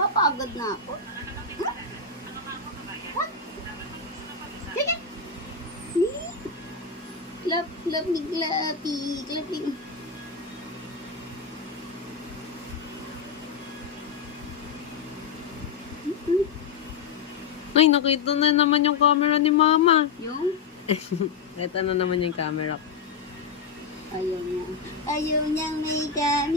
Papagod na ako. Glapig. Ay, nakita na naman yung camera ni Mama. Yung? Nakita na naman yung camera. Ayaw niya. Ayaw niyang may gamit.